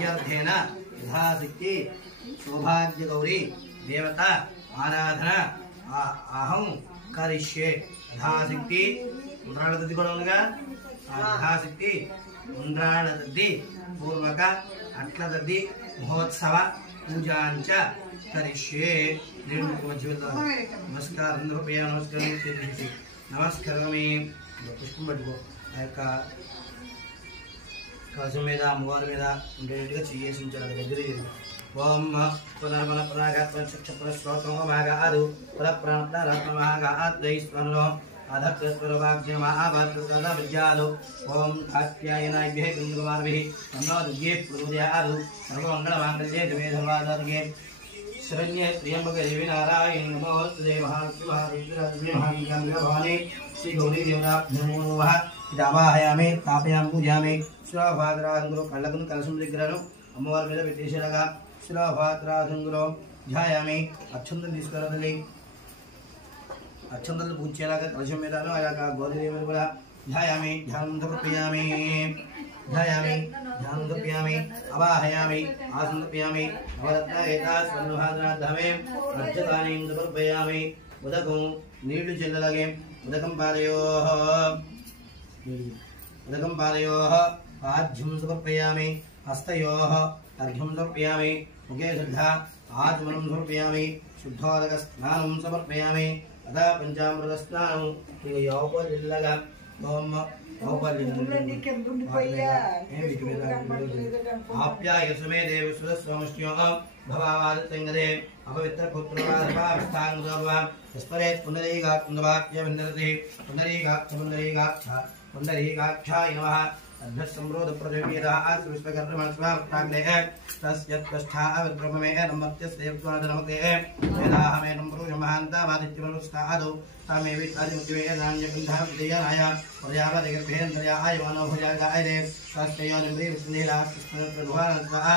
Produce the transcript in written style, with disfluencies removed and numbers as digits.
यथेन यथाशक्ति सौभाग्य गौरी देवता आराधना अहं करिष्ये यथाशक्ति उंड्राळदद्दी కూడా ఉందిగా यथाशक्ति उंड्राळदद्दी पूर्वक अट्लदद्दी महोत्सव पूजांच करिष्ये नमस्कार नमस्कारमे पुष्पం పట్టుకో ఆ యొక్క కాజు మీద అమ్మవారి మీద ఉండేట్టుగా చేసి ఉంచాలి దగ్గర ఓం పునర్మన పునఃగత్వ చక్షుర శ్రోత్రమ భాగాదు పురప్రాణాత్మ భాగాదైస్వరో అధక్రస్వరవాగ్యమ ఆవాత్సదా విద్యాలు ఓం కాత్యాయనాభ్యై కుంకుమార్భిః తన్నో దుర్గే ప్రచోదయాదు సర్వమంగళమాంగళ్యే దివే సర్వాదార్గే शरण्ये त्र्यंबके देवी नारायणी नमोस्तुते महाविद्याभवानी श्री गौरी देवताभ्यो नमो नमः इदावाहयामि तापयामि पूजयामि शिरोभाद्राधुंगुरो कళ్ళకును కలశం దగ్గరను అమ్మవారి మీద పెట్టేసేలాగా शिरोभाद्राधुंगुरो ధ్యాయామి అక్షంతలు తీసుకురావాలి అక్షంతలు పూజ చేయాలాగా కలశం మీదను అలాగా గౌరీ దేవిని కూడా ధ్యాయామి ధ్యానం సమర్పయామి ध्यायामि ध्यानं समर्पयामि अवाहयामि आसनं समर्पयामि नवरत्न एतास्वन्नुहादनाद्धमे अर्चकानीं समर्पयामि उदकं नीळ्ळु चेल्ललागे उदकं पादयोः पाद्यं समर्पयामि हस्तयोः अर्घ्यं समर्पयामि मुखे शुद्धा आचमनं समर्पयामि शुद्धोदकस्नानं समर्पयामि अतः पञ्चामृतस्नानं योपजिल्लगा ओम आप्यायसमे देव सुरस्वमुष्ट्यो भवावादित्यङ्गदे अपवित्रपुत्रवादपावस्थाङ्गदोर्वा स्मरेत् पुनरीगात्मवाक्यविन्दरति पुनरीगाक्षाय नमः अभ्यसंरोधप्रजवीरः आत्मविश्वकर्मस्वाप्ताग्नेः तस्यत्कष्ठाविद्ब्रह्ममे नमत्यस्यैवत्वादनमते वेदाहमेनं पुरुषमहान्तामादित्यमनुष्ठादौ तामेवित्तादिमुद्दिवे नान्यबन्धः विजयानाय पर्यावदिगर्भेन्द्रयाय मानवभुजागाय तस्ययोनिम्रीविष्णुनीलाः कृष्णप्रभुवानस्वाहा